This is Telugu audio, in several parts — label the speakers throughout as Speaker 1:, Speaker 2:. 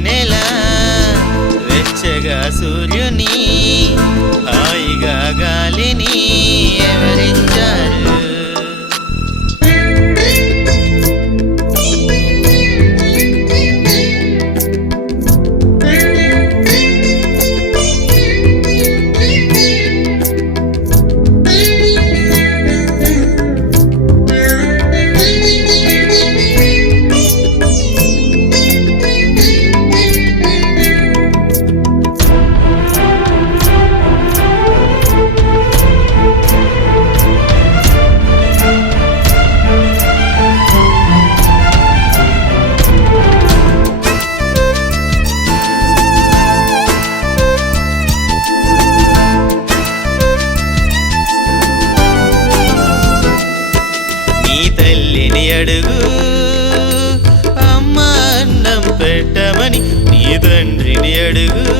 Speaker 1: వెన్నెల వెచ్చగా సూర్యుని హాయిగా గాలిని ఎవరించారు? అడుగు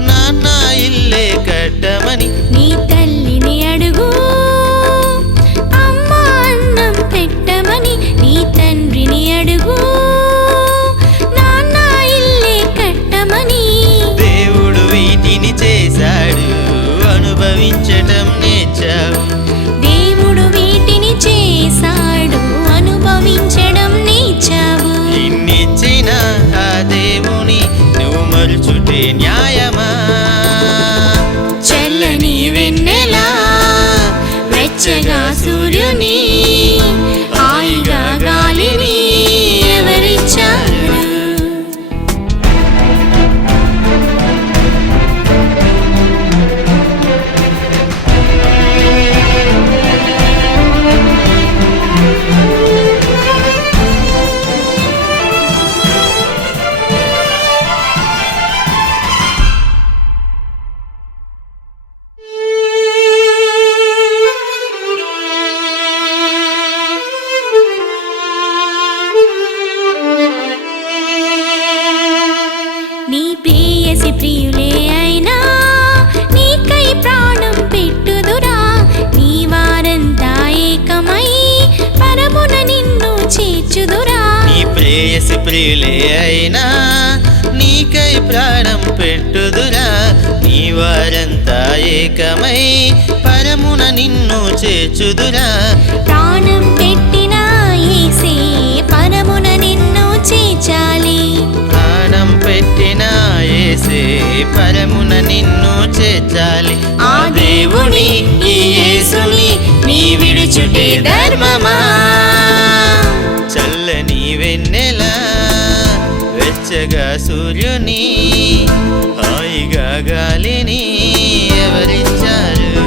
Speaker 1: నాన్న ఇల్లే కట్టమని.
Speaker 2: నీ తల్లిని అడుగు. అమ్మ అన్నం పెట్టమని నీ తండ్రిని అడుగు. నాన్న ఇల్లే కట్టమని.
Speaker 1: దేవుడు వీటిని చేశాడు. అనుభవించటం నేర్చావు.
Speaker 2: దేవుడు వీటిని చేశాడు. అనుభవించడం నేర్చావు.
Speaker 1: ఇన్నిచ్చిన ఆ దేవుని నువ్వు మరుచుటే న్యాయమా?
Speaker 2: చల్లని వెన్నెలా వెచ్చగా సూర్యుని నీ ప్రేయసి ప్రియులే అయినా నీకై ప్రాణం పెట్టుదురా నీ వారంతా ఏకమై పరమున నిన్ను చేర్చుదురా.
Speaker 1: ప్రాణం
Speaker 2: పెట్టిన ఏసే పరమున నిన్ను చేర్చాలి.
Speaker 1: ప్రాణం పెట్టిన ఏసే పరమున నిన్ను చేర్చాలి. ఆ దేవుని ఈ యేసుని నీ విడుచుటే ధర్మమా? వెన్నెల వెచ్చగా సూర్యుని హాయిగా గాలిని ఎవరిచ్చారు?